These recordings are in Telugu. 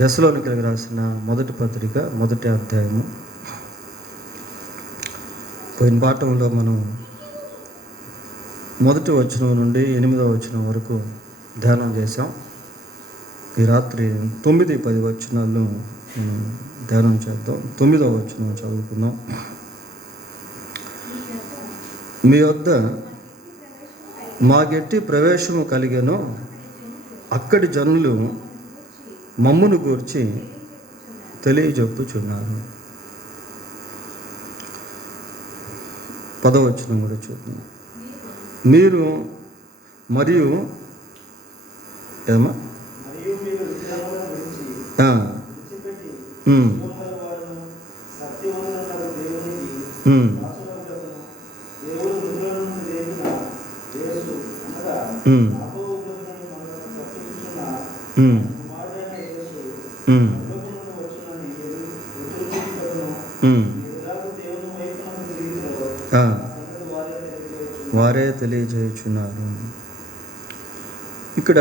దెస్సలోనికీయులకు రాసిన మొదటి పత్రిక మొదటి అధ్యాయము. పోయిన పాఠంలో మనం మొదటి వచనం నుండి 8వ వచనం వరకు ధ్యానం చేసాం. ఈ రాత్రి 9, 10 వచనాలను మనం ధ్యానం చేద్దాం. 9వ వచనం చదువుకుందాం. మీ వద్ద మాకెట్టి ప్రవేశము కలిగెనో అక్కడి జనులు మమ్మును గూర్చి తెలియజెప్పుచున్నారు. 10వ వచనం కూడా చూద్దాం. మీరు మరియు ఏమా వారే తెలియజేయుచున్నారు. ఇక్కడ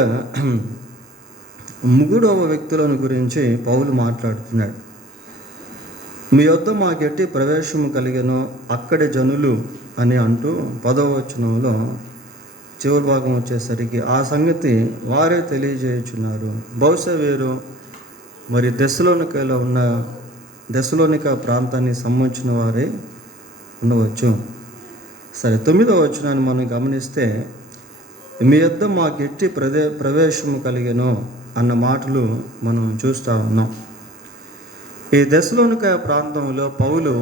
ముగ్గురవ వ్యక్తులను గురించి పౌలు మాట్లాడుతున్నాడు. మీ వద్ద మాకెట్టి ప్రవేశము కలిగెనో అక్కడి జనులు అని అంటూ 10వ వచనంలో చివరి భాగం వచ్చేసరికి ఆ సంగతి వారే తెలియజేయుచున్నారు. బహుశా వీరు మరి దెస్సలోనిక ప్రాంతానికి సంబంధించిన వారే ఉండవచ్చు. సరే, 9వ వచనాన్ని మనం గమనిస్తే మీ వద్ద మాకెట్టి ప్రవేశము కలిగెనో అన్న మాటలు మనం చూస్తూ ఉన్నాం. ఈ దెస్సలోనిక ప్రాంతంలో పౌలు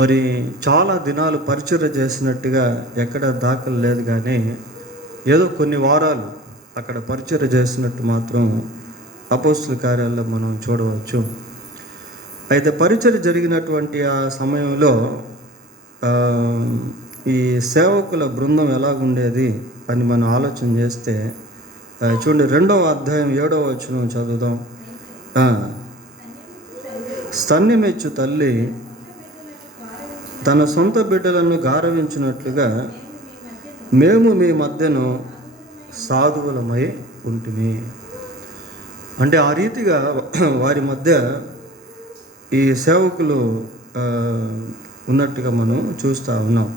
మరి చాలా దినాలు పరిచర్య చేసినట్టుగా ఎక్కడ దాఖలు లేదు, కానీ ఏదో కొన్ని వారాలు అక్కడ పరిచర్య చేసినట్టు మాత్రం అపోస్తుల కార్యాల్లో మనం చూడవచ్చు. అయితే పరిచర్య జరిగినటువంటి ఆ సమయంలో ఈ సేవకుల బృందం ఎలాగుండేది అని మనం ఆలోచన చేస్తే చూడండి, 2వ అధ్యాయం 7వ వచనం చదువుదాం. స్తన్యమెచ్చు తల్లి తన సొంత బిడ్డలను గారవించినట్లుగా మేము మీ మధ్యను సాధువులమై ఉంటిమి. అంటే ఆ రీతిగా వారి మధ్య ఈ సేవకులు ఉన్నట్టుగా మనం చూస్తూ ఉన్నాం.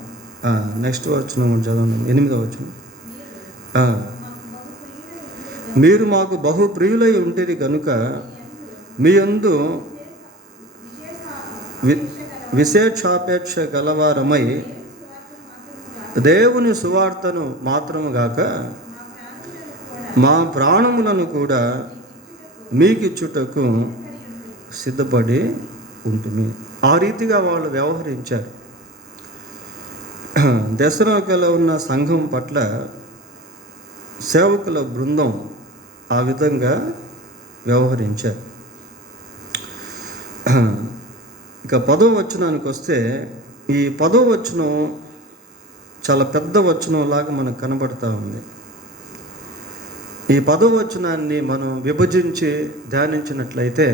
నెక్స్ట్ వచనం చదవండి, 8వ వచనం. మీరు మాకు బహు ప్రియులై ఉంటిరి కనుక మీ యందు విశేషాపేక్ష గలవారమై దేవుని సువార్తను మాత్రము గాక మా ప్రాణములను కూడా మీకిచ్చుటకు సిద్ధపడి ఉంటుంది. ఆ రీతిగా వాళ్ళు వ్యవహరించారు. దెస్సలోనికలో ఉన్న సంఘం పట్ల సేవకుల బృందం ఆ విధంగా వ్యవహరించారు. ఇక 10వ వచనానికి వస్తే, ఈ 10వ వచనం చాలా పెద్ద వచనంలాగా మనకు కనబడుతూ ఉంది. ఈ 10వ వచనాన్ని మనం విభజించి ధ్యానించినట్లయితే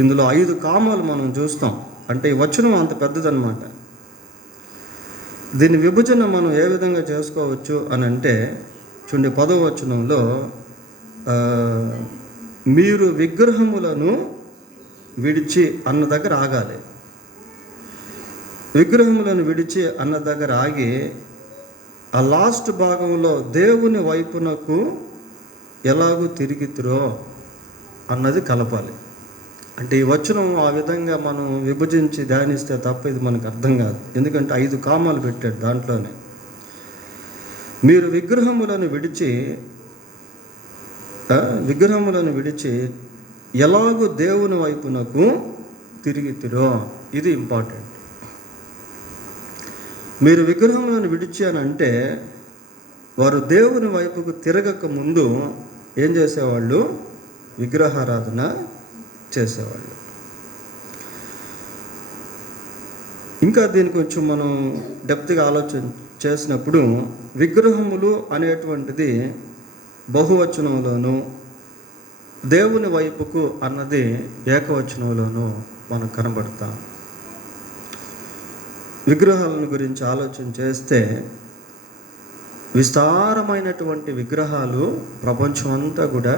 ఇందులో 5 కామాలు మనం చూస్తాం. అంటే ఈ వచనం అంత పెద్దదన్నమాట. దీని విభజన మనం ఏ విధంగా చేసుకోవచ్చు అని అంటే చూడండి, 10వ వచనంలో మీరు విగ్రహములను విడిచి అన్న దగ్గర ఆగాలి. విగ్రహములను విడిచి అన్న దగ్గర ఆగి ఆ లాస్ట్ భాగంలో దేవుని వైపునకు ఎలాగూ తిరిగితిరో అన్నది కలపాలి. అంటే ఈ వచనం ఆ విధంగా మనం విభజించి ధ్యానిస్తే తప్ప ఇది మనకు అర్థం కాదు. ఎందుకంటే 5 కామాలు పెట్టాడు దాంట్లోనే. మీరు విగ్రహములను విడిచి ఎలాగూ దేవుని వైపునకు తిరిగితిరో, ఇది ఇంపార్టెంట్. మీరు విగ్రహములను విడిచి అని అంటే వారు దేవుని వైపుకు తిరగక ముందు ఏం చేసేవాళ్ళు? విగ్రహారాధన చేసేవాళ్ళు. ఇంకా దీని కొంచెం మనం డెప్త్గా ఆలోచన చేసినప్పుడు విగ్రహములు అనేటువంటిది బహువచనంలోను, దేవుని వైపుకు అన్నది ఏకవచనంలోనూ మనకు కనబడతాం. విగ్రహాలను గురించి ఆలోచన చేస్తే విస్తారమైనటువంటి విగ్రహాలు ప్రపంచం అంతా కూడా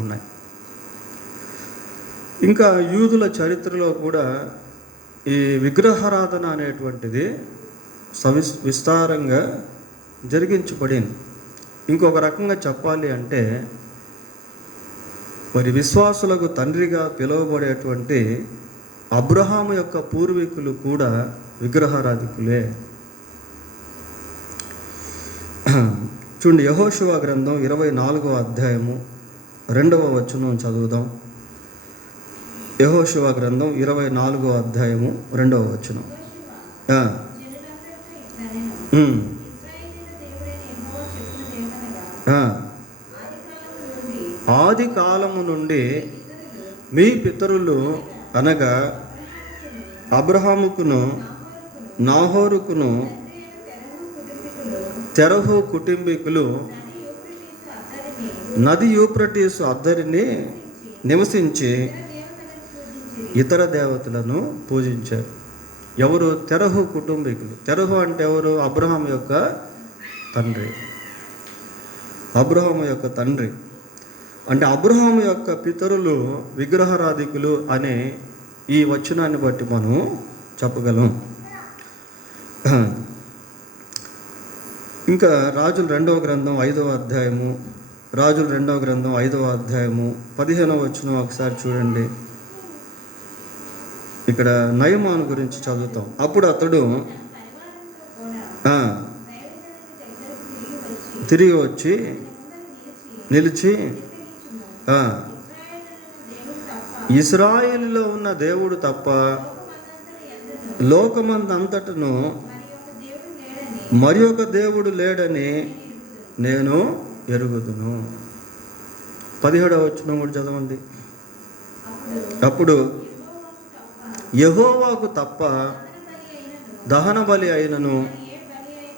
ఉన్నాయి. ఇంకా యూదుల చరిత్రలో కూడా ఈ విగ్రహారాధన అనేటువంటిది విస్తారంగా జరిగించబడింది. ఇంకొక రకంగా చెప్పాలి అంటే మరి విశ్వాసులకు తండ్రిగా పిలువబడేటువంటి అబ్రహాము యొక్క పూర్వీకులు కూడా విగ్రహారాధికులే. చూడండి, యెహోషువ గ్రంథం 24వ అధ్యాయము 2వ వచనం చదువుదాం. యెహోషువ గ్రంథం 24వ అధ్యాయము 2వ వచనం. ఆది కాలము నుండి మీ పితరులు అనగా అబ్రహాముకును నాహోరుకును తెరహు కుటుంబీకులు నది యూఫ్రటీసు అద్దరిని నివసించి ఇతర దేవతలను పూజించారు. ఎవరు? తెరహు కుటుంబీకులు. తెరహు అంటే ఎవరు? అబ్రహాం యొక్క తండ్రి. అబ్రహాము యొక్క తండ్రి అంటే అబ్రహాము యొక్క పితరులు విగ్రహారాధికులు అనే ఈ వచనాన్ని బట్టి మనం చెప్పగలం. ఇంకా రాజుల 2వ గ్రంథం 5వ అధ్యాయము, రాజుల 2వ గ్రంథం 5వ అధ్యాయము 15వ వచనం ఒకసారి చూడండి. ఇక్కడ నయమాను గురించి చదువుతాం. అప్పుడు అతడు తిరిగి వచ్చి నిలిచి ఇశ్రాయేలులో ఉన్న దేవుడు తప్ప లోకమందంతటను మరి ఒక దేవుడు లేడని నేను ఎరుగుదును. 17వ వచనం కూడా చదవండి. అప్పుడు యెహోవాకు తప్ప దహన బలి అయినను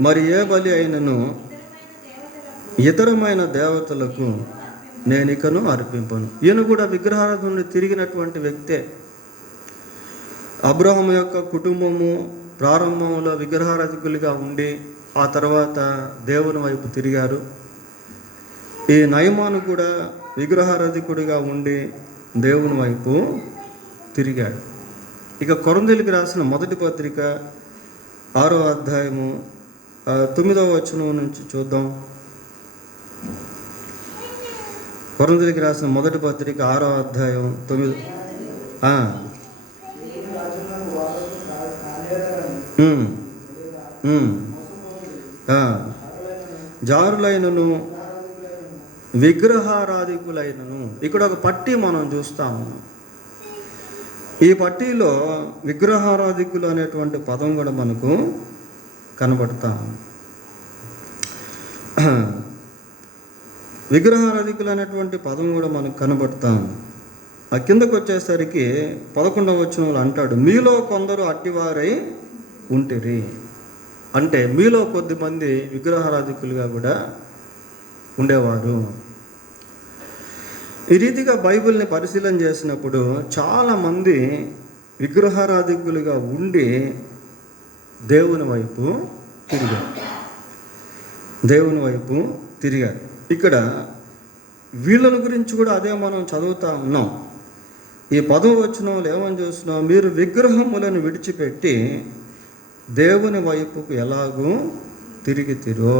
మరి ఏ బలి అయినను ఇతరమైన దేవతలకు నేనికను అర్పింపను. ఈయన కూడా విగ్రహారాధన నుండి తిరిగినటువంటి వ్యక్తే. అబ్రహాము యొక్క కుటుంబము ప్రారంభంలో విగ్రహారాధికులుగా ఉండి ఆ తర్వాత దేవుని వైపు తిరిగారు. ఈ నయమాను కూడా విగ్రహారాధికుడిగా ఉండి దేవుని వైపు తిరిగాడు. ఇక కొరింథీయులకు రాసిన మొదటి పత్రిక 6వ అధ్యాయము 9వ వచనం నుంచి చూద్దాం. కొరింథీయులకు రాసిన మొదటి పత్రిక 6వ అధ్యాయం 9. జారులైనను విగ్రహారాధికులైనను. ఇక్కడ ఒక పట్టీ మనం చూస్తాము. ఈ పట్టీలో విగ్రహారాధికులు అనేటువంటి పదం కూడా మనకు కనబడతాం. విగ్రహారాధికులు అనేటువంటి పదం కూడా మనకు కనబడతాం. ఆ కిందకు వచ్చేసరికి 11వ వచనంలో అంటాడు, మీలో కొందరు అట్టివారై ఉంటిరి. అంటే మీలో కొద్దిమంది విగ్రహారాధికులుగా కూడా ఉండేవారు. ఈ రీతిగా బైబిల్ని పరిశీలన చేసినప్పుడు చాలామంది విగ్రహారాధికులుగా ఉండి దేవుని వైపు తిరిగారు. ఇక్కడ వీళ్ళ గురించి కూడా అదే మనం చదువుతూ ఉన్నాం. ఈ 10వ వచనంలో ఏమని చూస్తున్నాం? మీరు విగ్రహములను విడిచిపెట్టి దేవుని వైపుకు ఎలాగూ తిరిగితిరో.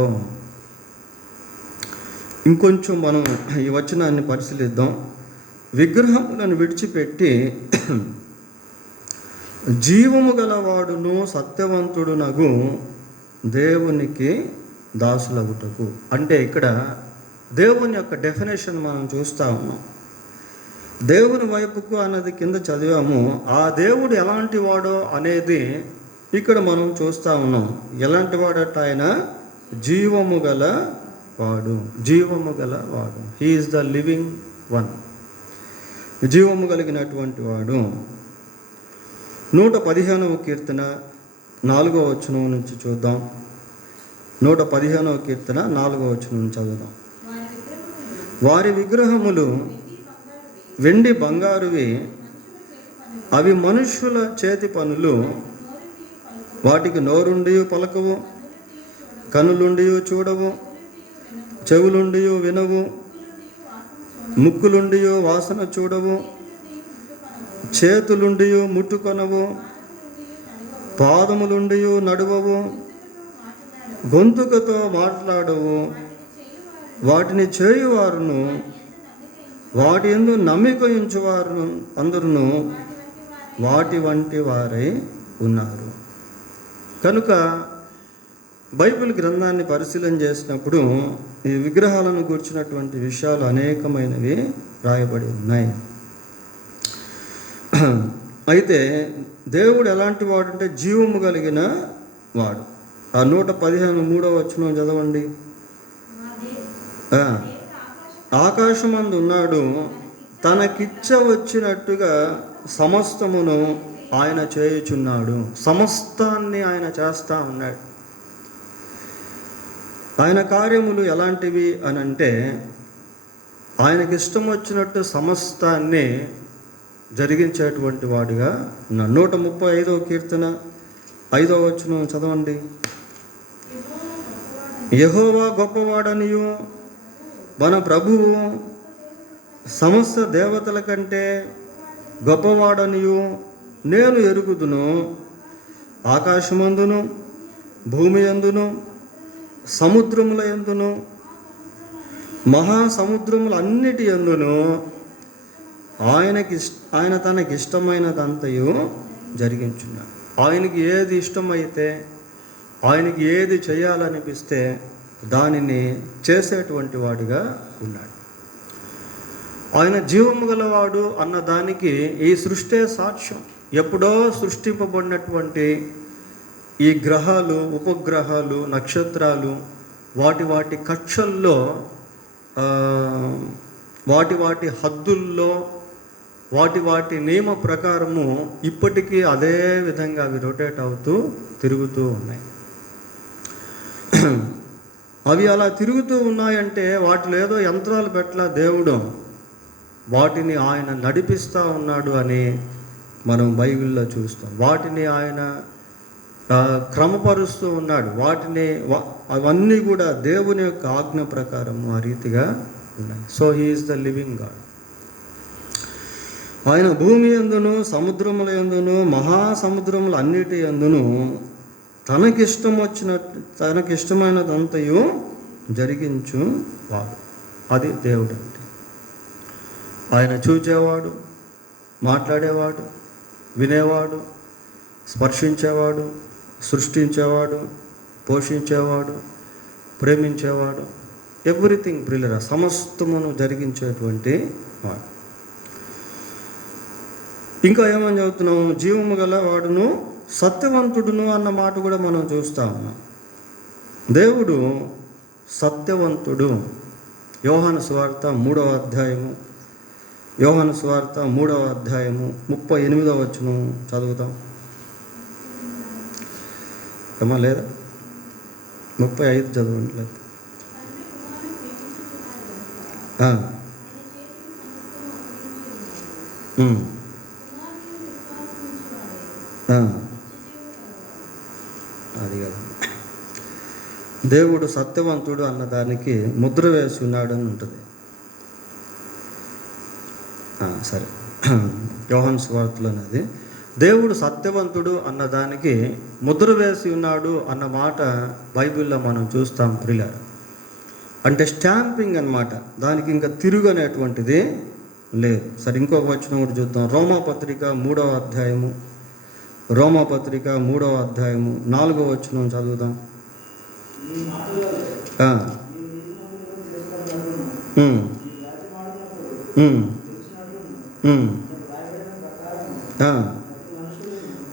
ఇంకొంచెం మనం ఈ వచనాన్ని పరిశీలిద్దాం. విగ్రహములను విడిచిపెట్టి జీవము గలవాడును సత్యవంతుడునగు దేవునికి దాసులగుటకు. అంటే ఇక్కడ దేవుని యొక్క డెఫినేషన్ మనం చూస్తూ ఉన్నాం. దేవుని వైపుకు అన్నది కింద చదివాము. ఆ దేవుడు ఎలాంటి వాడో అనేది ఇక్కడ మనం చూస్తూ ఉన్నాం. ఎలాంటి వాడట? ఆయన జీవము గల వాడు. He is the living one. జీవము కలిగినటువంటి వాడు. 115వ కీర్తన 4వ వచనం నుంచి చూద్దాం. 115వ కీర్తన 4వ వచనం నుంచి చదువుదాం. వారి విగ్రహములు వెండి బంగారువి, అవి మనుష్యుల చేతి పనులు. వాటికి నోరుండి పలకవు, కనులుండి చూడవు, చెవులుండి వినవు, ముక్కులుండి వాసన చూడవు, చేతులుండి ముట్టుకొనవు, పాదములుండి నడువవు, గొంతుకతో మాట్లాడవు. వాటిని చేయువారును వాటి యందు నమ్మిక ఉంచువారు అందరూ వాటి వంటి వారై ఉన్నారు. కనుక బైబిల్ గ్రంథాన్ని పరిశీలన చేసినప్పుడు ఈ విగ్రహాలను గురించినటువంటి విషయాలు అనేకమైనవి రాయబడి ఉన్నాయి. అయితే దేవుడు ఎలాంటి వాడు అంటే జీవము కలిగిన వాడు. ఆ 115 వచనం చదవండి. ఆకాశమందు ఉన్నాడు, తనకిచ్చ వచ్చినట్టుగా సమస్తమును ఆయన చేయుచున్నాడు. సమస్తాన్ని ఆయన చేస్తూ ఉన్నాడు. ఆయన కార్యములు ఎలాంటివి అని అంటే ఆయనకి ఇష్టం వచ్చినట్టు సమస్తాన్ని జరిగించేటువంటి వాడిగా ఉన్నాడు. 135వ కీర్తన 5వ వచనం చదవండి. యెహోవా గొప్పవాడనియు మన ప్రభువు సమస్త దేవతల కంటే గొప్పవాడనియు నేను ఎరుగుదును. ఆకాశమందును భూమి యందును సముద్రముల యందును మహాసముద్రముల అన్నిటి యందును ఆయన తనకి ఇష్టమైనదంతయు జరిగించున్నాడు. ఆయనకి ఏది ఇష్టమైతే, ఆయనకి ఏది చేయాలనిపిస్తే దానిని చేసేటువంటి వాడిగా ఉన్నాడు. ఆయన జీవము గలవాడు అన్నదానికి ఈ సృష్టి సాక్ష్యం. ఎప్పుడో సృష్టింపబడినటువంటి ఈ గ్రహాలు, ఉపగ్రహాలు, నక్షత్రాలు వాటి కక్షల్లో, వాటి హద్దుల్లో, వాటి నియమ ప్రకారము ఇప్పటికీ అదే విధంగా అవి రొటేట్ అవుతూ తిరుగుతూ ఉన్నాయి. అవి అలా తిరుగుతూ ఉన్నాయంటే వాటిలో ఏదో యంత్రాలు పెట్టల దేవుడు, వాటిని ఆయన నడిపిస్తూ ఉన్నాడు అని మనం బైబిల్లో చూస్తాం. వాటిని ఆయన క్రమపరుస్తూ ఉన్నాడు. అవన్నీ కూడా దేవుని యొక్క ఆజ్ఞ ప్రకారము ఆ రీతిగా ఉన్నాయి. So he is the living God. ఆయన భూమి యందును సముద్రముల యందును మహాసముద్రముల అన్నిటి యందును తనకిష్టమైనదంతయు జరిగించు వాడు. అది దేవుడు అంటే. ఆయన చూచేవాడు, మాట్లాడేవాడు, వినేవాడు, స్పర్శించేవాడు, సృష్టించేవాడు, పోషించేవాడు, ప్రేమించేవాడు, ఎవ్రీథింగ్ ప్రియులరా, సమస్తమును జరిగించేటువంటి వాడు. ఇంకా ఏమని చదువుతున్నాము? జీవము గల వాడును సత్యవంతుడును అన్న మాట కూడా మనం చూస్తూ ఉన్నాం. దేవుడు సత్యవంతుడు. యోహాను సువార్త 3వ అధ్యాయము 38వ వచనం చదువుతాం. ఏమా లేదా? 35 చదవండి. లేదు అది కదా. దేవుడు సత్యవంతుడు అన్నదానికి ముద్ర వేసి ఉన్నాడని ఉంటుంది. సరే, యోహాను సువార్తలోనేది దేవుడు సత్యవంతుడు అన్నదానికి ముద్ర వేసి ఉన్నాడు అన్న మాట బైబిల్లో మనం చూస్తాం ప్రియులారా. అంటే స్టాంపింగ్ అన్నమాట. దానికి ఇంకా తిరుగు అనేటువంటిది లేదు. సరే, ఇంకొక వచనం కూడా చూద్దాం. రోమాపత్రిక 3వ అధ్యాయము 4వ వచనం చదువుదాం.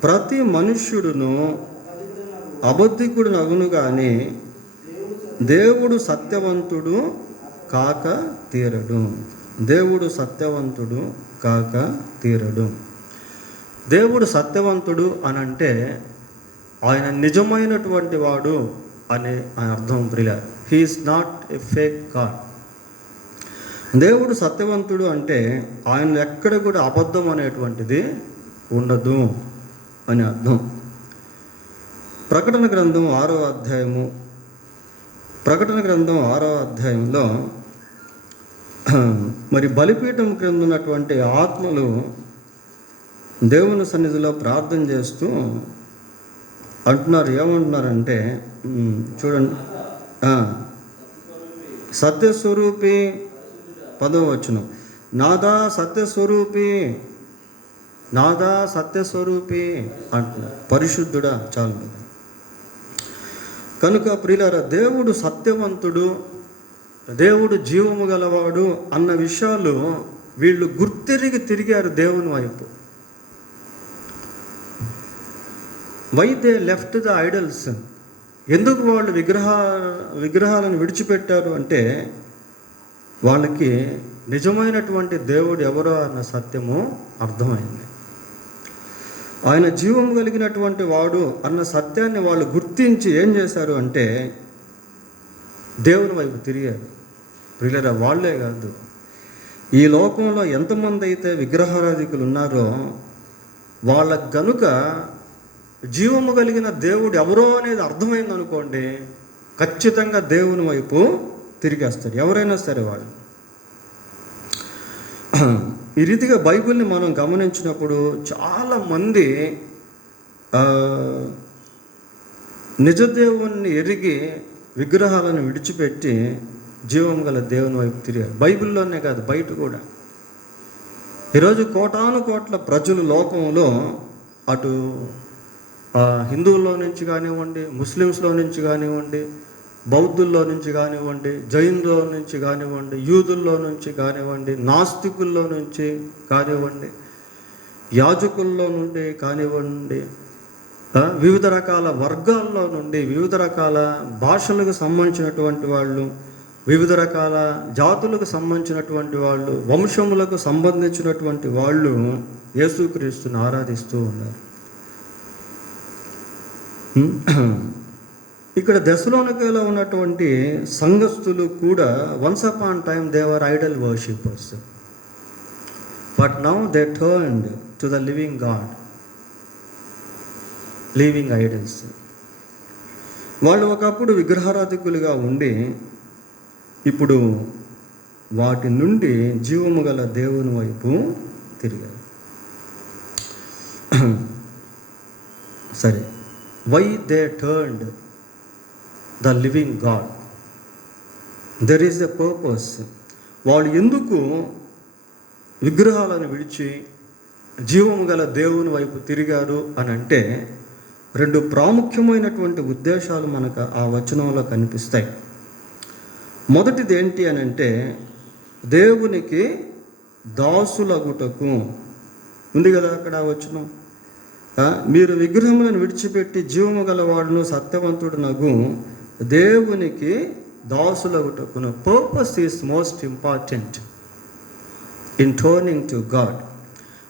ప్రతి మనుష్యుడును అబద్ధికుడు నగును కానీ దేవుడు సత్యవంతుడు కాక తీరడు. దేవుడు సత్యవంతుడు కాక తీరడు. దేవుడు సత్యవంతుడు అని అంటే ఆయన నిజమైనటువంటి వాడు అనే అర్థం ప్రియులారా. He is not a fake God. దేవుడు సత్యవంతుడు అంటే ఆయన ఎక్కడ కూడా అబద్ధం అనేటువంటిది ఉండదు అని అర్థం. ప్రకటన గ్రంథం 6వ అధ్యాయము ప్రకటన గ్రంథం 6వ అధ్యాయంలో మరి బలిపీఠం క్రింద ఉన్నటువంటి ఆత్మలు దేవుని సన్నిధిలో ప్రార్థన చేస్తూ అంటున్నారు. ఏమంటున్నారంటే చూడండి, సత్యస్వరూపి 10వ వచనం, నాదా సత్యస్వరూపి, నాదా సత్యస్వరూపి అంటున్నారు. పరిశుద్ధుడా చాలు. కనుక ప్రియులారా, దేవుడు సత్యవంతుడు, దేవుడు జీవము గలవాడు అన్న విషయాలు వీళ్ళు గుర్తెరిగి తిరిగారు దేవుని వైపు. Why they left the idols? ఎందుకు వాళ్ళు విగ్రహాలను విడిచిపెట్టారు అంటే వాళ్ళకి నిజమైనటువంటి దేవుడు ఎవరో అన్న సత్యము అర్థమైంది. ఆయన జీవం కలిగినటువంటి వాడు అన్న సత్యాన్ని వాళ్ళు గుర్తించి ఏం చేశారు అంటే దేవుని వైపు తిరిగారు. ప్రియులారా, వాళ్ళే కాదు, ఈ లోకంలో ఎంతమంది అయితే విగ్రహారాధికులు ఉన్నారో వాళ్ళకు గనుక జీవము కలిగిన దేవుడు ఎవరో అనేది అర్థమైంది అనుకోండి, ఖచ్చితంగా దేవుని వైపు తిరిగేస్తారు ఎవరైనా సరే వాళ్ళు. ఈ రీతిగా బైబిల్ని మనం గమనించినప్పుడు చాలామంది నిజదేవుణ్ణి ఎరిగి విగ్రహాలను విడిచిపెట్టి జీవం గల దేవుని వైపు తిరిగారు. బైబిల్లోనే కాదు, బయట కూడా. ఈరోజు కోటాను కోట్ల ప్రజలు లోకంలో అటు హిందువుల్లో నుంచి కానివ్వండి, ముస్లిమ్స్లో నుంచి కానివ్వండి, బౌద్ధుల్లో నుంచి కానివ్వండి, జైన్లో నుంచి కానివ్వండి, యూదుల్లో నుంచి కానివ్వండి, నాస్తికుల్లో నుంచి కానివ్వండి, యాజకుల్లో నుండి కానివ్వండి, వివిధ రకాల వర్గాల్లో నుండి, వివిధ రకాల భాషలకు సంబంధించినటువంటి వాళ్ళు, వివిధ రకాల జాతులకు సంబంధించినటువంటి వాళ్ళు, వంశములకు సంబంధించినటువంటి వాళ్ళు యేసుక్రీస్తుని ఆరాధిస్తూ ఉన్నారు. ఇక్కడ దెస్సలోనికలో ఉన్నటువంటి సంఘస్థులు కూడా once upon time they were Idol worshippers, but now they turned to the living God, living idols. వాళ్ళు ఒకప్పుడు విగ్రహారాధికులుగా ఉండి ఇప్పుడు వాటి నుండి జీవము గల దేవుని వైపు తిరిగారు. సరే, why they turned the living God? There is a purpose. వాళ్ళు ఎందుకు విగ్రహాలను విడిచి జీవం గల దేవుని వైపు తిరిగారు అని అంటే 2 ప్రాముఖ్యమైనటువంటి ఉద్దేశాలు మనకు ఆ వచనంలో కనిపిస్తాయి. మొదటిది ఏంటి అని అంటే దేవునికి దాసులగుటకు ఉంది కదా అక్కడ వచనం. మీరు విగ్రహములను విడిచిపెట్టి జీవము గలవాడును సత్యవంతుడునగు దేవునికి దాసులగుటకును. Purpose is most important in turning to God.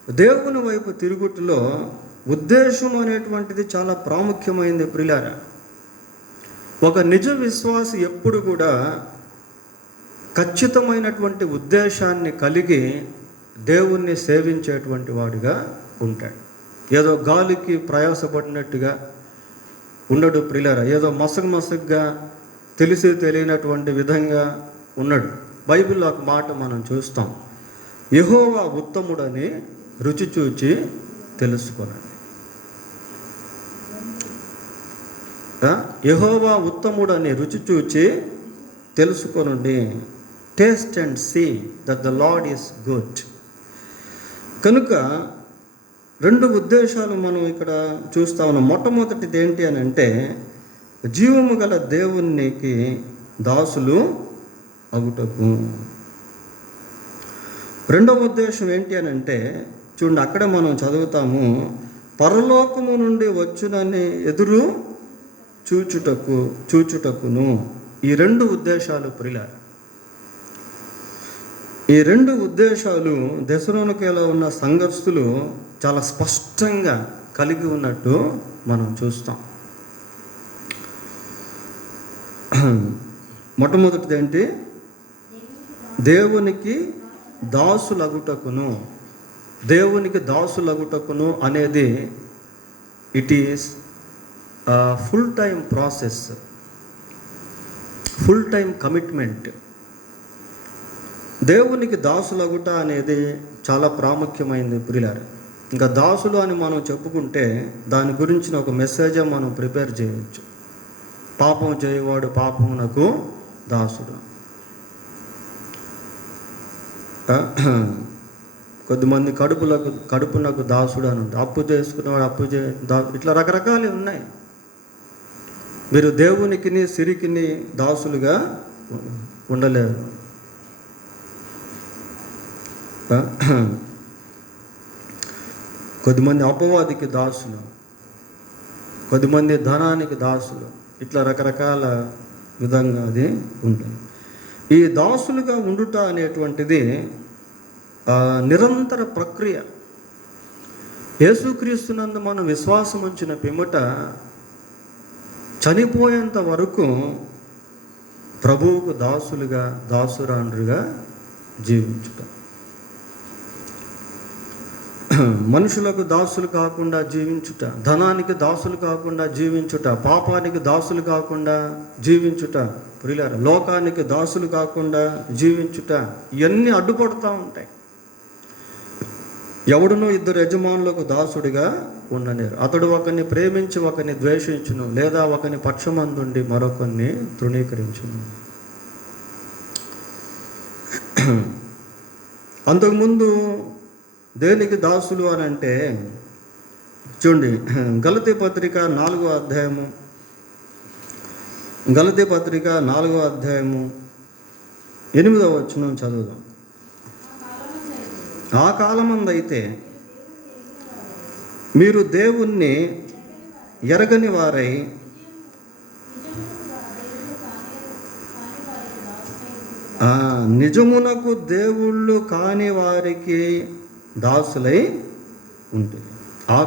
దేవుని వైపు తిరుగుటలో ఉద్దేశం అనేటువంటిది చాలా ప్రాముఖ్యమైనది ప్రియులారా. ఒక నిజ విశ్వాసి ఎప్పుడు కూడా ఖచ్చితమైనటువంటి ఉద్దేశాన్ని కలిగి దేవుణ్ణి సేవించేటువంటి వాడిగా ఉంటాడు. ఏదో గాలికి ప్రయాసపడినట్టుగా ఉండడు ప్రియులారా. ఏదో మసగ్గా తెలిసి తెలియనటువంటి విధంగా ఉన్నాడు. బైబిల్లో ఒక మాట మనం చూస్తాం, యెహోవా ఉత్తముడని రుచి చూచి తెలుసుకొనండి. యెహోవా ఉత్తముడని రుచి చూచి తెలుసుకొనండి. Taste and see that the Lord is good. కనుక 2 ఉద్దేశాలు మనం ఇక్కడ చూస్తా ఉన్నాం. మొట్టమొదటిది ఏంటి అని అంటే జీవము గల దేవునికి దాసులు అగుటకు. రెండవ ఉద్దేశం ఏంటి అని అంటే చూడండి, అక్కడ మనం చదువుతాము, పరలోకము నుండి వచ్చునని ఎదురు చూచుటకును. ఈ 2 ఉద్దేశాలు ప్రియులారా, ఈ 2 ఉద్దేశాలు దెస్సలోనికలో ఉన్న సంఘస్థులు చాలా స్పష్టంగా కలిగి ఉన్నట్టు మనం చూస్తాం. మొట్టమొదటిది ఏంటి? దేవునికి దాసులగుటకును. దేవునికి దాసులగుటకును అనేది it is full time process. Full time commitment. దేవునికి దాసులగుట అనేది చాలా ప్రాముఖ్యమైనది ప్రియులారా. ఇంకా దాసులు అని మనం చెప్పుకుంటే దాని గురించిన ఒక మెసేజే మనం ప్రిపేర్ చేయవచ్చు. పాపం చేయవాడు పాపమునకు దాసుడు. కొద్దిమంది కడుపునకు దాసుడు అని ఉంటాడు. అప్పు చేసుకునేవాడు ఇట్లా రకరకాలు ఉన్నాయి. మీరు దేవునికిని సిరికిని దాసులుగా ఉండలేరు. కొద్దిమంది అపవాదికి దాసులు, కొద్దిమంది ధనానికి దాసులు, ఇట్లా రకరకాల విధంగా అది ఉంటుంది. ఈ దాసులుగా ఉండుట అనేటువంటిది నిరంతర ప్రక్రియ. యేసుక్రీస్తునందు మనం విశ్వాసం ఉంచిన పిమ్మట చనిపోయేంత వరకు ప్రభువుకు దాసులుగా దాసురాండ్రుగా జీవించుట. మనుషులకు దాసులు కాకుండా జీవించుట, ధనానికి దాసులు కాకుండా జీవించుట, పాపానికి దాసులు కాకుండా జీవించుట, ప్రియులారా లోకానికి దాసులు కాకుండా జీవించుట, ఇవన్నీ అడ్డుపడుతూ ఉంటాయి. ఎవడునూ ఇద్దరు యజమానులకు దాసుడిగా ఉండలేరు. అతడు ఒకరిని ప్రేమించి ఒకరిని ద్వేషించును, లేదా ఒకరిని పక్షమందుండి మరొకరిని తృణీకరించును. అంతకుముందు దేనికి దాసులు అని అంటే చూడండి, గలతీ పత్రిక 4వ అధ్యాయము, గలతీ పత్రిక 4వ అధ్యాయము 8వ వచనం చదువుదాం. ఆ కాలమందైతే మీరు దేవుణ్ణి ఎరగని వారై నిజమునకు దేవుళ్ళు కాని వారికి దాసులై ఉంటుంది. ఆ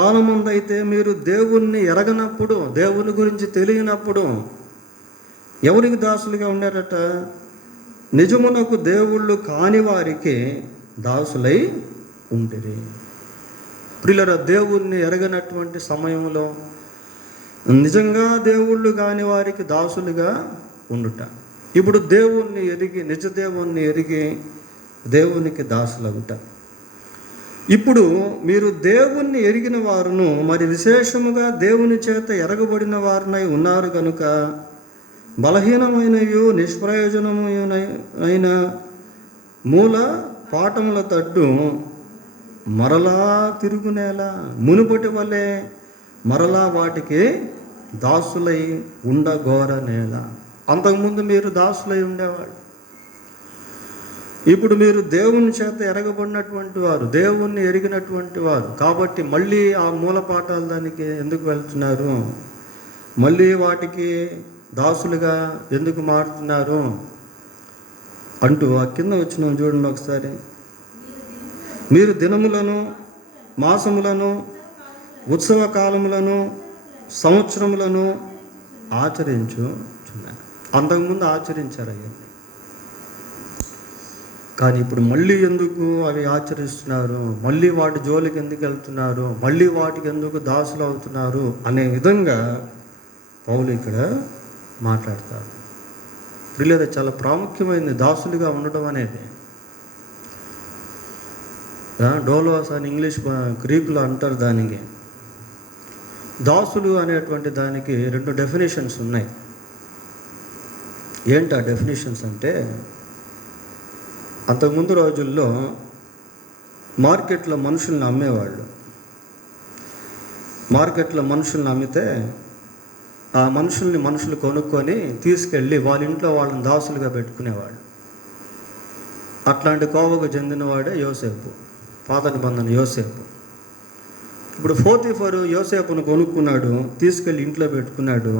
కాలమందైతే మీరు దేవుణ్ణి ఎరగనప్పుడు, దేవుని గురించి తెలియనప్పుడు ఎవరికి దాసులుగా ఉండారట? నిజమునకు దేవుళ్ళు కాని వారికి దాసులై ఉంటుంది. ప్రియులారా, దేవుణ్ణి ఎరగనటువంటి సమయంలో నిజంగా దేవుళ్ళు కాని వారికి దాసులుగా ఉండుట. ఇప్పుడు దేవుణ్ణి ఎరిగి, నిజ దేవుణ్ణి ఎరిగి దేవునికి దాసులగుట. ఇప్పుడు మీరు దేవుణ్ణి ఎరిగిన వారును మరి విశేషముగా దేవుని చేత ఎరగబడిన వారునై ఉన్నారు కనుక బలహీనమైనయు నిష్ప్రయోజనమైన మూల పాఠముల తట్టు మరలా తిరుగునేలా మునుపటి వలె మరలా వాటికి దాసులై ఉండగోరనేల. అంతకుముందు మీరు దాసులై ఉండేవాడు. ఇప్పుడు మీరు దేవుని చేత ఎరగబడినటువంటి వారు, దేవుణ్ణి ఎరిగినటువంటి వారు కాబట్టి మళ్ళీ ఆ మూల పాఠాలు దానికి ఎందుకు వెళ్తున్నారు? మళ్ళీ వాటికి దాసులుగా ఎందుకు మారుతున్నారు అంటూ ఆ కింద వచ్చిన చూడండి ఒకసారి. మీరు దినములను, మాసములను, ఉత్సవ కాలములను, సంవత్సరములను ఆచరించుచున్నారు. అంతకుముందు ఆచరించారు అయ్యా, కానీ ఇప్పుడు మళ్ళీ ఎందుకు అవి ఆచరిస్తున్నారు, మళ్ళీ వాటి జోలికి ఎందుకు వెళ్తున్నారు, మళ్ళీ వాటికి ఎందుకు దాసులు అవుతున్నారు అనే విధంగా పౌలు ఇక్కడ మాట్లాడతారు. ప్రియులారా, చాలా ప్రాముఖ్యమైనది దాసులుగా ఉండడం అనేది. డోలోస్ అని ఇంగ్లీష్ గ్రీకులో అంటారు దానికి. దాసులు అనేటువంటి దానికి 2 డెఫినేషన్స్ ఉన్నాయి. ఏంటి ఆ డెఫినేషన్స్ అంటే, అంతకుముందు రోజుల్లో మార్కెట్లో మనుషుల్ని అమ్మేవాళ్ళు. మార్కెట్లో మనుషుల్ని అమ్మితే ఆ మనుషులు కొనుక్కొని తీసుకెళ్ళి వాళ్ళ ఇంట్లో వాళ్ళని దాసులుగా పెట్టుకునేవాళ్ళు. అట్లాంటి కోవకు చెందినవాడే యోసేపు, పాత నిబంధన యోసేపు. ఇప్పుడు పోతీఫరు యోసేపును కొనుక్కున్నాడు, తీసుకెళ్ళి ఇంట్లో పెట్టుకున్నాడు.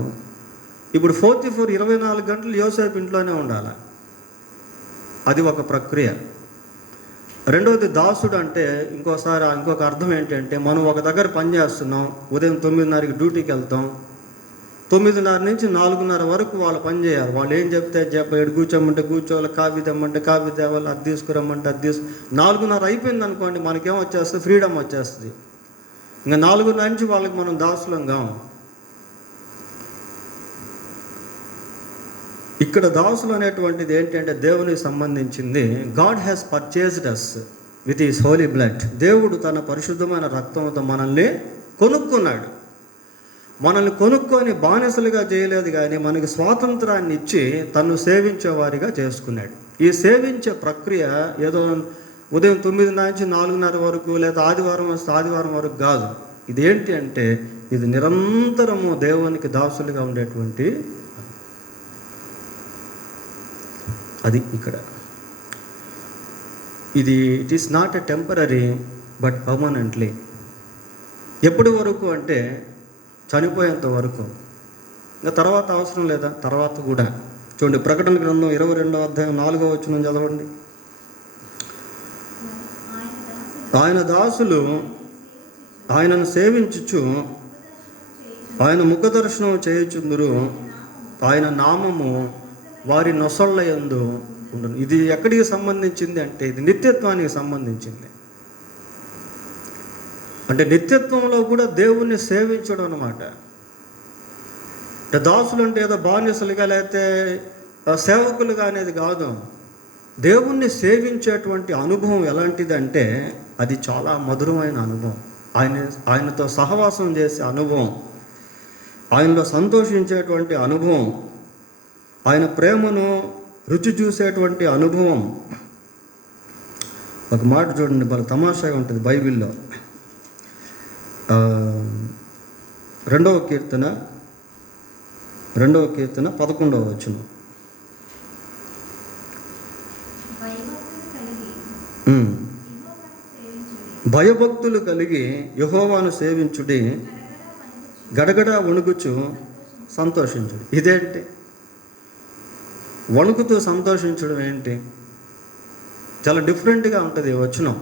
ఇప్పుడు పోతీఫరు 24 గంటలు యోసేపు ఇంట్లోనే ఉండాలి. అది ఒక ప్రక్రియ. రెండవది దాసుడు అంటే ఇంకొక అర్థం ఏంటంటే, మనం ఒక దగ్గర పని చేస్తున్నాం, ఉదయం 9:30కి డ్యూటీకి వెళ్తాం, 9:30 నుంచి 4:30 వరకు వాళ్ళు పని చేయాలి. వాళ్ళు ఏం చెప్తే చెప్పాడు, కూర్చోమంటే కూర్చోవాలి, కాఫీ తెమ్మంటే కాఫీ తేవాలి, అది తీసుకురమ్మంటే అది 4:30 అయిపోయింది అనుకోండి, మనకేం వచ్చేస్తుంది, ఫ్రీడమ్ వచ్చేస్తుంది. ఇంకా 4 నుంచి వాళ్ళకి మనం దాసులం కాము. ఇక్కడ దాసులు అనేటువంటిది ఏంటంటే దేవునికి సంబంధించింది. God has purchased us with his holy blood. దేవుడు తన పరిశుద్ధమైన రక్తంతో మనల్ని కొనుక్కున్నాడు. మనల్ని కొనుక్కొని బానిసలుగా చేయలేదు, కానీ మనకి స్వాతంత్రాన్ని ఇచ్చి తను సేవించేవారిగా చేసుకున్నాడు. ఈ సేవించే ప్రక్రియ ఏదో ఉదయం 9 నుంచి 4:30 వరకు లేదా ఆదివారం వరకు కాదు. ఇదేంటి అంటే ఇది నిరంతరము దేవునికి దాసులుగా ఉండేటువంటి అది ఇక్కడ. ఇది it is not a temporary but permanently. ఎప్పటి వరకు అంటే చనిపోయేంత వరకు. ఇంకా తర్వాత అవసరం లేదా? తర్వాత కూడా చూడండి, ప్రకటన గ్రంథం 22వ అధ్యాయం 4వ వచనం చదవండి. ఆయన దాసులు ఆయనను సేవించుచు ఆయన ముఖదర్శనం చేయుచుందురు, ఆయన నామము వారి నొసళ్ళ యందు ఉండును. ఇది ఎక్కడికి సంబంధించింది అంటే ఇది నిత్యత్వానికి సంబంధించింది. అంటే నిత్యత్వంలో కూడా దేవుణ్ణి సేవించడం అన్నమాట. అంటే దాసులు అంటే ఏదో బానిసలుగా లేకపోతే సేవకులుగా అనేది కాదు. దేవుణ్ణి సేవించేటువంటి అనుభవం ఎలాంటిదంటే అది చాలా మధురమైన అనుభవం. ఆయనతో సహవాసం చేసే అనుభవం, ఆయనలో సంతోషించేటువంటి అనుభవం, ఆయన ప్రేమను రుచి చూసేటువంటి అనుభవం. ఒక మాట చూడండి, బాగా తమాషాగా ఉంటుంది బైబిల్లో. 2వ కీర్తన 11వ వచనం. భయభక్తులు కలిగి యెహోవాను సేవించుడి, గడగడ వణుకుచు సంతోషించుడి. ఇదేంటి? వణుకుతూ సంతోషించడం ఏంటి? చాలా డిఫరెంట్గా ఉంటుంది వచనం.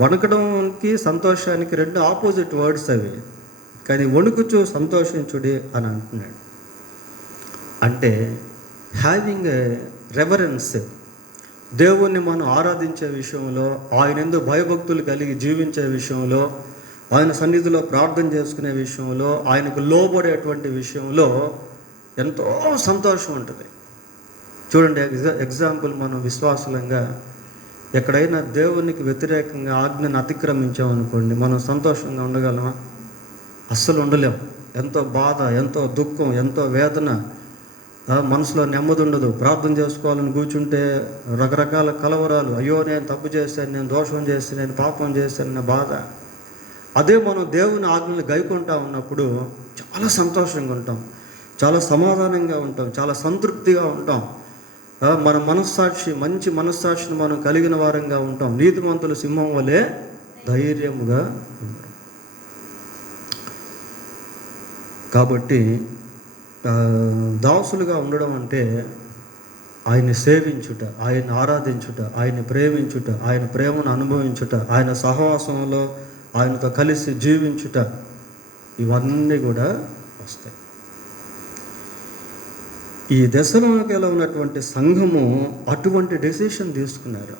వణకడంకి సంతోషానికి 2 ఆపోజిట్ వర్డ్స్ అవి. కానీ వణుకుచూ సంతోషించుడి అని అంటున్నాడు. అంటే హ్యావింగ్ ఎ రెవరెన్స్, దేవుణ్ణి మనం ఆరాధించే విషయంలో, ఆయన యందు భయభక్తులు కలిగి జీవించే విషయంలో, ఆయన సన్నిధిలో ప్రార్థన చేసుకునే విషయంలో, ఆయనకు లోబడేటువంటి విషయంలో ఎంతో సంతోషం ఉంటుంది. చూడండి, ఎగ్జాంపుల్ మనం విశ్వాసులంగా ఎక్కడైనా దేవునికి వ్యతిరేకంగా ఆజ్ఞను అతిక్రమించామనుకోండి, మనం సంతోషంగా ఉండగలమా? అస్సలు ఉండలేం. ఎంతో బాధ, ఎంతో దుఃఖం, ఎంతో వేదన, మనసులో నెమ్మది ఉండదు. ప్రార్థన చేసుకోవాలని కూర్చుంటే రకరకాల కలవరాలు. అయ్యో నేను తప్పు చేశాను, నేను దోషం చేశాను, నేను పాపం చేశాను అనే బాధ. అదే మనం దేవుని ఆజ్ఞలు గైకుంటా ఉన్నప్పుడు చాలా సంతోషంగా ఉంటాం, చాలా సమాధానంగా ఉంటాం, చాలా సంతృప్తిగా ఉంటాం. మన మనస్సాక్షి, మంచి మనస్సాక్షిని మనం కలిగిన వారంగా ఉంటాం. నీతిమంతుల సింహం వలె ధైర్యముగా ఉంటాం. కాబట్టి దాసులుగా ఉండడం అంటే ఆయన్ని సేవించుట, ఆయన్ని ఆరాధించుట, ఆయన్ని ప్రేమించుట, ఆయన ప్రేమను అనుభవించుట, ఆయన సహవాసంలో ఆయనతో కలిసి జీవించుట, ఇవన్నీ కూడా వస్తాయి. ఈ దశలోనికలో ఉన్నటువంటి సంఘము అటువంటి డెసిషన్ తీసుకున్నారు.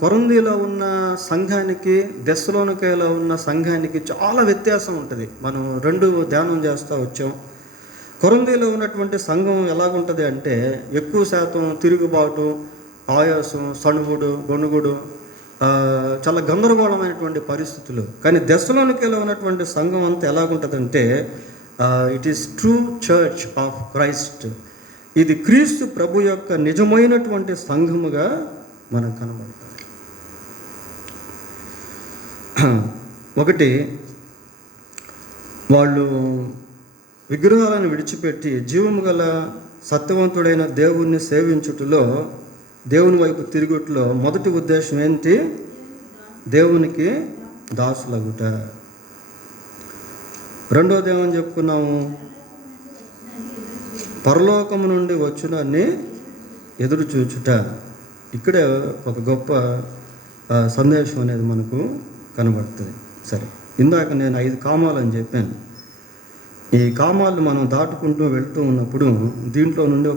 కొరింథీలో ఉన్న సంఘానికి, దెస్సలోనికలో ఉన్న సంఘానికి చాలా వ్యత్యాసం ఉంటుంది. మనం 2 ధ్యానం చేస్తూ వచ్చాం. కొరింథీలో ఉన్నటువంటి సంఘం ఎలాగుంటుంది అంటే ఎక్కువ శాతం తిరుగుబాటు, ఆయాసం, సణుగుడు, గొణుగుడు, చాలా గందరగోళమైనటువంటి పరిస్థితులు. కానీ దెస్సలోనికలో ఉన్నటువంటి సంఘం అంతా ఎలాగుంటుందంటే it is true church of Christ. ఇది క్రీస్తు ప్రభు యొక్క నిజమైనటువంటి సంఘముగా మనకు కనబడుతుంది. ఒకటి, వాళ్ళు విగ్రహాలను విడిచిపెట్టి జీవము గల సత్యవంతుడైన దేవుణ్ణి సేవించుటలో, దేవుని వైపు తిరుగుట్లో మొదటి ఉద్దేశం ఏంటి? దేవునికి దాసులగుట. రెండోది ఏమని చెప్పుకున్నాము? పరలోకము నుండి వచ్చునని ఎదురు చూచుట. ఇక్కడే ఒక గొప్ప సందేశం అనేది మనకు కనబడుతుంది. సరే, ఇందాక నేను 5 కామాలు అని చెప్పాను. ఈ కామాలు మనం దాటుకుంటూ వెళ్తూ ఉన్నప్పుడు దీంట్లో నుండి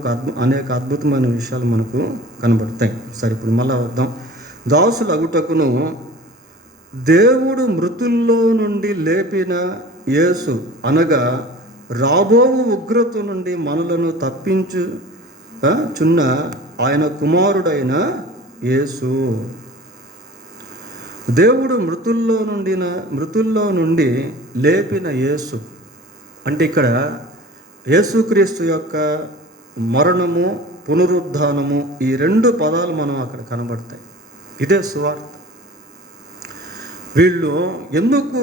అనేక అద్భుతమైన విషయాలు మనకు కనబడతాయి. సరే, ఇప్పుడు మళ్ళా వద్దాం. దాసులు అగుటకును దేవుడు మృతుల్లో నుండి లేపిన యేసు అనగా రాబోవు ఉగ్రత నుండి మనలను తప్పించుచున్న ఆయన కుమారుడైన యేసు. దేవుడు మృతుల్లో నుండి లేపిన యేసు అంటే ఇక్కడ యేసుక్రీస్తు యొక్క మరణము, పునరుద్ధానము, ఈ రెండు పదాలు మనం అక్కడ కనబడతాయి. ఇదే సువార్త. వీళ్ళు ఎందుకు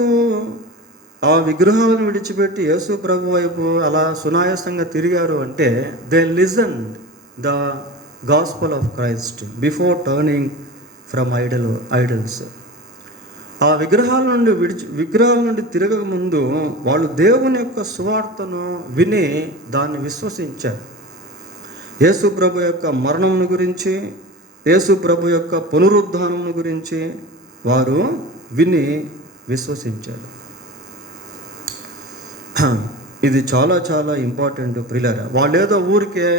ఆ విగ్రహాలను విడిచిపెట్టి యేసు ప్రభు వైపు అలా సునాయాసంగా తిరిగారు అంటే, they listened the gospel of Christ before turning from idols. ఆ విగ్రహాల నుండి తిరగక ముందు వాళ్ళు దేవుని యొక్క సువార్తను విని దాన్ని విశ్వసించారు. యేసు ప్రభు యొక్క మరణం గురించి, యేసు ప్రభు యొక్క పునరుద్ధానం గురించి వారు విని విశ్వసించారు. ఇది చాలా చాలా ఇంపార్టెంట్ ప్రియులారా. వాళ్ళు ఏదో ఊరికే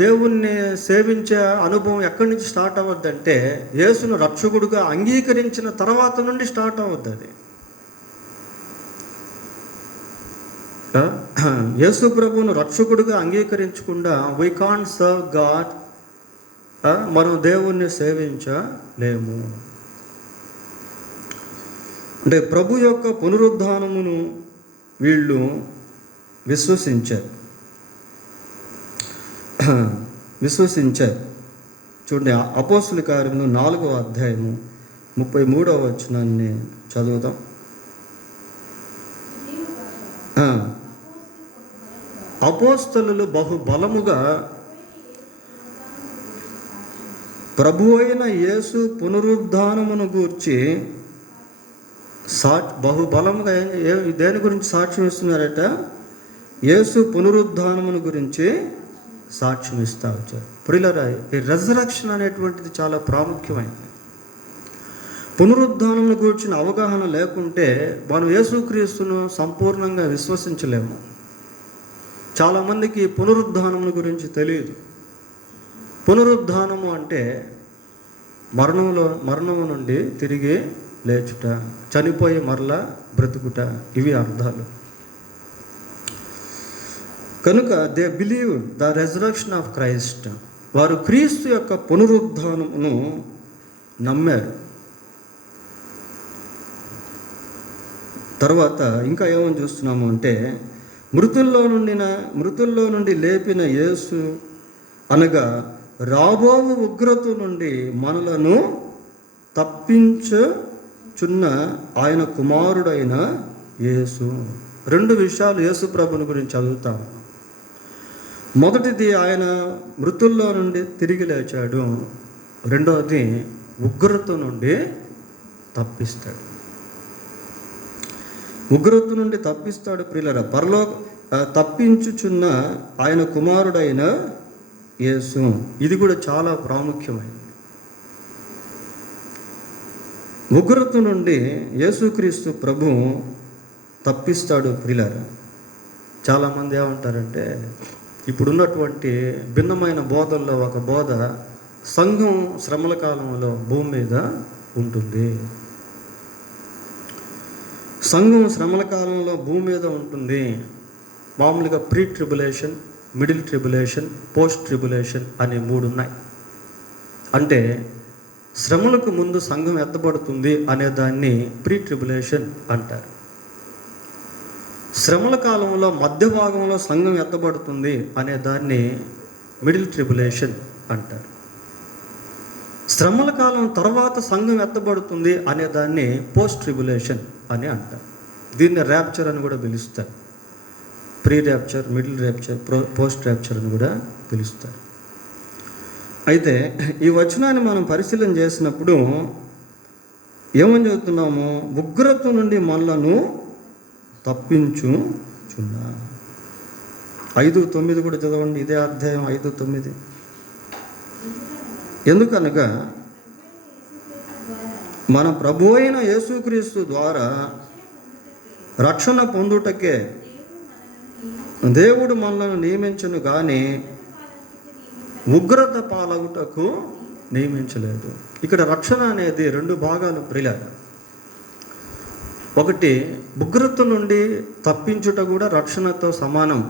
దేవుణ్ణి సేవించే అనుభవం ఎక్కడి నుంచి స్టార్ట్ అవ్వద్దంటే, యేసును రక్షకుడుగా అంగీకరించిన తర్వాత నుండి స్టార్ట్ అవ్వద్దు అది. యేసు ప్రభువును రక్షకుడుగా అంగీకరించకుండా వీ కాంట్ సర్వ్ గాడ్, మనం దేవుణ్ణి సేవించలేము. అంటే ప్రభు యొక్క పునరుద్ధానమును వీళ్ళు విశ్వసించారు. చూడండి, అపోస్తుల కార్యములు 4వ అధ్యాయము 33వ వచనాన్ని చదువుతాం. అపోస్తలులు బహుబలముగా ప్రభు అయిన యేసు పునరుద్ధానమును గూర్చి బహుబలముగా దేని గురించి సాక్ష్యం ఇస్తున్నారట? యేసు పునరుద్ధానమును గురించి సాక్ష్యం ఇస్తా వచ్చారు. ప్రియులారా, ఈ రెజరక్షన్ అనేటువంటిది చాలా ప్రాముఖ్యమైనది. పునరుద్ధానమును గురించిన అవగాహన లేకుంటే మనం యేసుక్రీస్తును సంపూర్ణంగా విశ్వసించలేము. చాలామందికి పునరుద్ధానమును గురించి తెలియదు. పునరుద్ధానము అంటే మరణము నుండి తిరిగి లేచుట, చనిపోయి మరలా బ్రతుకుట, ఇవి అర్థాలు. కనుక they believe the resurrection of Christ. వారు క్రీస్తు యొక్క పునరుద్ధానమును నమ్మారు. తర్వాత ఇంకా ఏమని చూస్తున్నాము అంటే, మృతుల్లో నుండి లేపిన యేసు అనగా రాబోవు ఉగ్రత నుండి మనలను తప్పించుచున్న ఆయన కుమారుడైన యేసు. రెండు విషయాలు యేసు ప్రభుని గురించి చదువుతాము. మొదటిది, ఆయన మృతుల్లో నుండి తిరిగి లేచాడు. రెండవది, ఉగ్రత నుండి తప్పిస్తాడు. ఉగ్రత నుండి తప్పిస్తాడు ప్రియులారా. తప్పించుచున్న ఆయన కుమారుడైన యేసు, ఇది కూడా చాలా ప్రాముఖ్యమైనది. ఉగ్రత నుండి యేసుక్రీస్తు ప్రభు తప్పిస్తాడు ప్రియులారా. చాలామంది ఏమంటారంటే, ఇప్పుడున్నటువంటి భిన్నమైన బోధల్లో ఒక బోధ, సంఘం శ్రమల కాలంలో భూమి మీద ఉంటుంది. సంఘం శ్రమల కాలంలో భూమి మీద ఉంటుంది. మామూలుగా pre tribulation, middle tribulation, post tribulation అనే 3 ఉన్నాయి. అంటే శ్రమలకు ముందు సంఘం ఎత్తబడుతుంది అనే దాన్ని ప్రీ ట్రిబులేషన్ అంటారు. శ్రమల కాలంలో మధ్య భాగంలో సంఘం ఎత్తబడుతుంది అనే దాన్ని మిడిల్ ట్రిబులేషన్ అంటారు. శ్రమల కాలం తర్వాత సంఘం ఎత్తబడుతుంది అనే దాన్ని పోస్ట్ ట్రిబులేషన్ అని అంటారు. దీన్ని ర్యాప్చర్ అని కూడా పిలుస్తారు. Pre rapture, middle rapture, post rapture అని కూడా పిలుస్తారు. అయితే ఈ వచనాన్ని మనం పరిశీలన చేసినప్పుడు ఏమని చెబుతున్నాము? ఉగ్రత నుండి మనలను తప్పించుచున్నా. 5:9 కూడా చదవండి. ఇదే అధ్యాయం 5:9. ఎందుకనగా మన ప్రభు అయిన యేసుక్రీస్తు ద్వారా రక్షణ పొందుటకే దేవుడు మనల్ని నియమించను కానీ ఉగ్రత పాలగుటకు నియమించలేదు. ఇక్కడ రక్షణ అనేది 2 భాగాలు ప్రియులారా. ఒకటి, ఉగ్రత నుండి తప్పించుట కూడా రక్షణతో సమానం.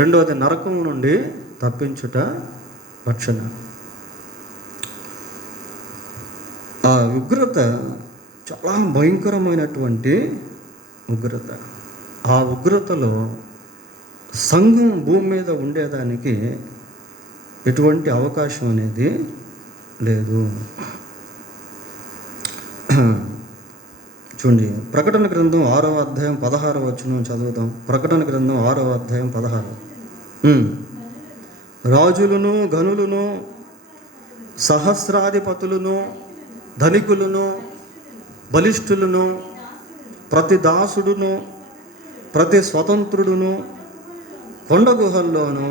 రెండవది, నరకం నుండి తప్పించుట రక్షణ. ఆ ఉగ్రత చాలా భయంకరమైనటువంటి ఉగ్రత. ఆ ఉగ్రతలో సంఘం భూమి మీద ఉండేదానికి ఎటువంటి అవకాశం అనేది లేదు. చూడండి, ప్రకటన గ్రంథం 6వ అధ్యాయం 16వ వచనం చదువుతాం. ప్రకటన గ్రంథం 6వ అధ్యాయం 16. రాజులను, గనులను, సహస్రాధిపతులను, ధనికులను, బలిష్ఠులను, ప్రతి దాసుడును, ప్రతి స్వతంత్రుడును కొండ గుహల్లోనూ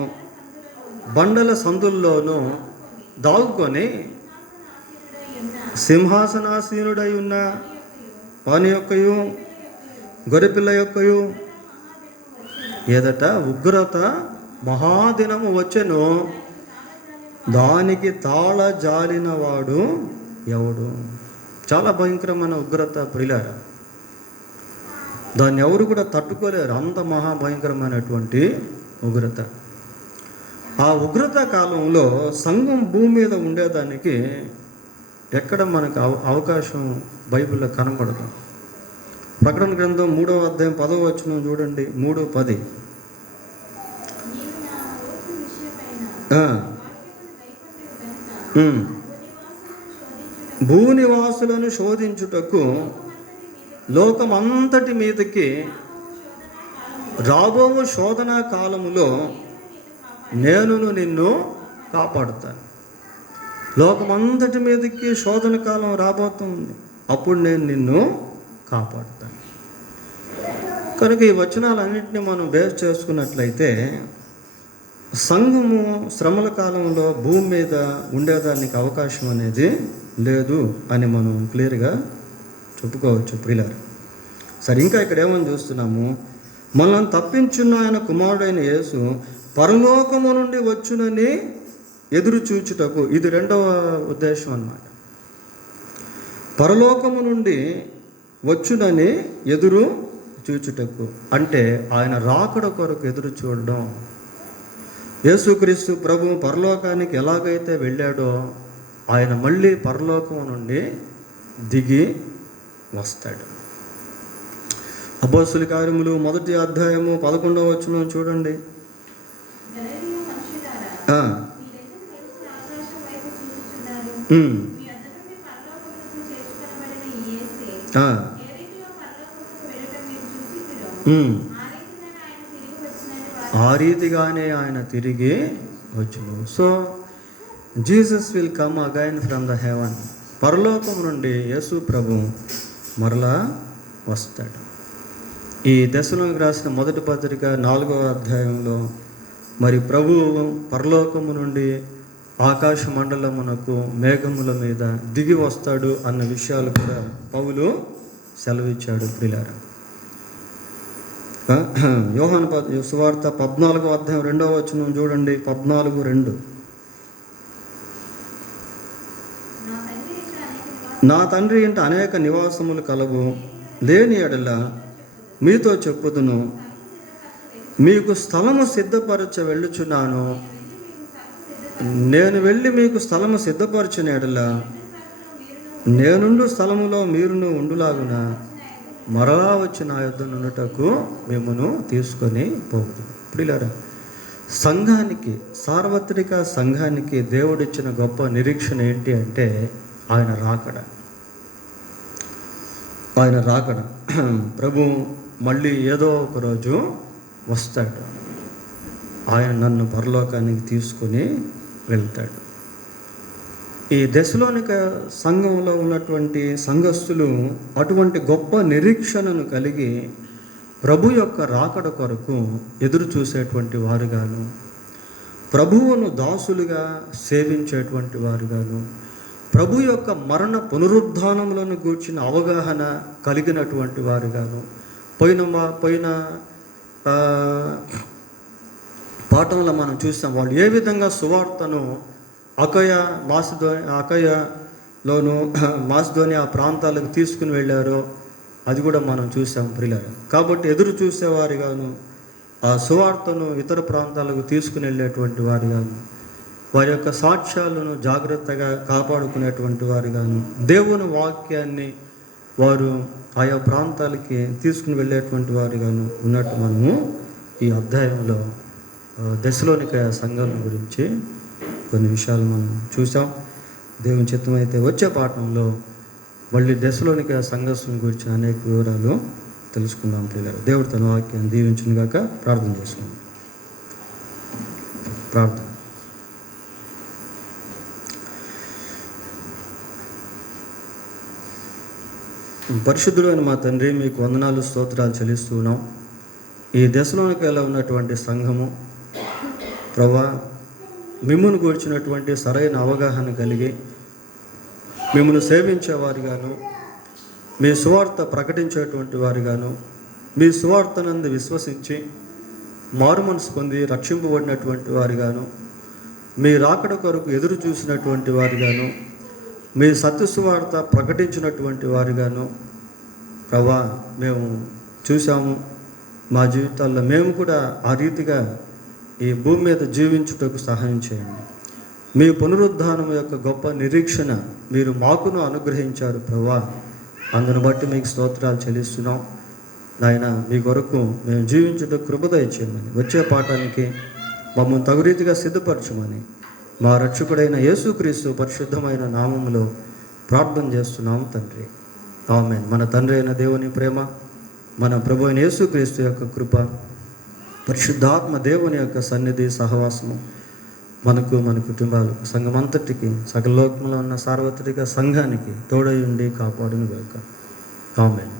బండల సందుల్లోనూ దాగుకొని సింహాసనాసీనుడై ఉన్న వాని యొక్కయు గొర్రెపిల్ల యొక్కయు ఏదట ఉగ్రత మహాదినము వచ్చెను, దానికి తాళ జాలిన వాడు ఎవడు. చాలా భయంకరమైన ఉగ్రత ప్రియులారా. దాన్ని ఎవరు కూడా తట్టుకోలేరు, అంత మహాభయంకరమైనటువంటి ఉగ్రత. ఆ ఉగ్రత కాలంలో సంఘం భూమి మీద ఉండేదానికి ఎక్కడ మనకు అవకాశం బైబిల్లో కనబడదు. ప్రకటన గ్రంథం 3వ అధ్యాయం 10వ వచనం చూడండి. 3:10. భూనివాసులను శోధించుటకు లోకమంతటి మీదకి రాబో శోధనా కాలములో నేనును నిన్ను కాపాడుతాను. లోకమంతటి మీదకి శోధన కాలం రాబోతుంది, అప్పుడు నేను నిన్ను కాపాడుతాను. కనుక ఈ వచనాలన్నింటినీ మనం బేస్ చేసుకున్నట్లయితే సంఘము శ్రమల కాలంలో భూమి మీద ఉండేదానికి అవకాశం అనేది లేదు అని మనం క్లియర్గా చెప్పుకోవచ్చు ప్రియులారా. సరే, ఇంకా ఇక్కడ ఏమని చూస్తున్నాము, మనల్ని తప్పించున్న ఆయన కుమారుడైన యేసు పరలోకము నుండి వచ్చునని ఎదురు చూచుటకు. ఇది రెండవ ఉద్దేశం అన్నమాట. పరలోకము నుండి వచ్చునని ఎదురు చూచుటకు అంటే ఆయన రాకడ కొరకు ఎదురు చూడడం. యేసుక్రీస్తు ప్రభు పరలోకానికి ఎలాగైతే వెళ్ళాడో ఆయన మళ్ళీ పరలోకం నుండి దిగి వస్తాడు. అపోస్తలుల కార్యములు 1వ అధ్యాయము 11వ వచనం చూడండి. ఆ రీతిగానే ఆయన తిరిగి వచ్చును. So Jesus will come again from the heaven. పరలోకం నుండి యేసు ప్రభు మరలా వస్తాడు. ఈ దశలోకి రాసిన మొదటి పత్రిక 4వ అధ్యాయంలో మరి ప్రభువు పరలోకము నుండి ఆకాశ మండలమునకు మేఘముల మీద దిగి వస్తాడు అన్న విషయాలు కూడా పౌలు సెలవిచ్చాడు ప్రియులారా. యోహాను సువార్త 14వ అధ్యాయం 2వ వచనం చూడండి. 14:2. నా తండ్రి ఇంట అనేక నివాసములు కలవు, లేని ఎడల మీతో చెప్పుదును, మీకు స్థలము సిద్ధపరచ వెళ్ళుచున్నాను. నేను వెళ్ళి మీకు స్థలము సిద్ధపరచిన ఎడల నేనుండు స్థలములో మీరును ఉండులాగున మరలా వచ్చి నా యొద్ద నుండుటకు మిమ్మును తీసుకొని పోదు. ప్రియులారా, సంఘానికి, సార్వత్రిక సంఘానికి దేవుడిచ్చిన గొప్ప నిరీక్షణ ఏంటి అంటే ఆయన రాకడ. ఆయన రాకడ. ప్రభు మళ్ళీ ఏదో ఒక రోజు వస్తాడు. ఆయన నన్ను పరలోకానికి తీసుకొని వెళ్తాడు. ఈ దశలోనిక సంఘంలో ఉన్నటువంటి సంఘస్థులు అటువంటి గొప్ప నిరీక్షణను కలిగి ప్రభు యొక్క రాకడ కొరకు ఎదురు చూసేటువంటి వారుగాను, ప్రభువును దాసులుగా సేవించేటువంటి వారుగాను, ప్రభు యొక్క మరణ పునరుద్ధానములను గూర్చిన అవగాహన కలిగినటువంటి వారుగాను. పోయిన పాఠంలో మనం చూస్తాం వాళ్ళు ఏ విధంగా సువార్తను అకయలోను మాసిదోనియా ప్రాంతాలకు తీసుకుని వెళ్ళారో, అది కూడా మనం చూసాం ప్రియులారా. కాబట్టి ఎదురు చూసేవారిగాను, ఆ సువార్తను ఇతర ప్రాంతాలకు తీసుకుని వెళ్ళేటువంటి వారిగాను, వారి యొక్క సాక్ష్యాలను జాగ్రత్తగా కాపాడుకునేటువంటి వారిగాను, దేవుని వాక్యాన్ని వారు ఆయా ప్రాంతాలకి తీసుకుని వెళ్ళేటువంటి వారిగాను ఉన్నట్టు మనము ఈ అధ్యాయంలో దశలోనిక సంఘం గురించి కొన్ని విషయాలు మనం చూసాం. దేవుని చిత్తమైతే వచ్చే పాఠంలో మళ్ళీ దశలోనిక సంఘర్షణ గురించి అనేక వివరాలు తెలుసుకుందాం ప్రియులారా. దేవుడు తన వాక్యాన్ని దీవించును గాక. ప్రార్థన చేసుకుందాం. ప్రార్థన. పరిశుద్ధుడైన మా తండ్రి, మీకు వందనాలు స్తోత్రాలు చెల్లిస్తూ ఉన్నాం. ఈ దశలోనికలో ఉన్నటువంటి సంఘము ప్రభువా, మిమ్మును గూర్చినటువంటి సరైన అవగాహన కలిగి మిమ్మల్ని సేవించేవారిగాను, మీ సువార్త ప్రకటించేటువంటి వారిగాను, మీ సువార్తనందు విశ్వసించి మారుమనసు పొంది రక్షింపబడినటువంటి వారిగాను, మీ రాకడ కొరకు ఎదురు చూసినటువంటి వారిగాను, మీ సత్య సువార్త ప్రకటించినటువంటి వారిగాను ప్రభువా మేము చూసాము. మా జీవితాల్లో మేము కూడా ఆ రీతిగా ఈ భూమి మీద జీవించుటకు సహాయం చేయండి. మీ పునరుద్ధానం యొక్క గొప్ప నిరీక్షణ మీరు మాకును అనుగ్రహించారు ప్రభువా. అందును బట్టి మీకు స్తోత్రాలు చెల్లిస్తున్నాం నాయన. మీ కొరకు మేము జీవించుటకు కృప దయచేయమని, వచ్చే పాఠానికి మమ్మల్ని తగు రీతిగా సిద్ధపరచమని మా రక్షకుడైన యేసుక్రీస్తు పరిశుద్ధమైన నామములో ప్రార్థన చేస్తున్నాం తండ్రి. ఆమేన్. మన తండ్రి అయిన దేవుని ప్రేమ, మన ప్రభు అయిన యేసుక్రీస్తు యొక్క కృప, పరిశుద్ధాత్మ దేవుని యొక్క సన్నిధి సహవాసము మనకు, మన కుటుంబాలకు, సంఘమంతటికి, సకల లోకంలో ఉన్న సార్వత్రిక సంఘానికి తోడై ఉండి కాపాడును గాక. ఆమేన్.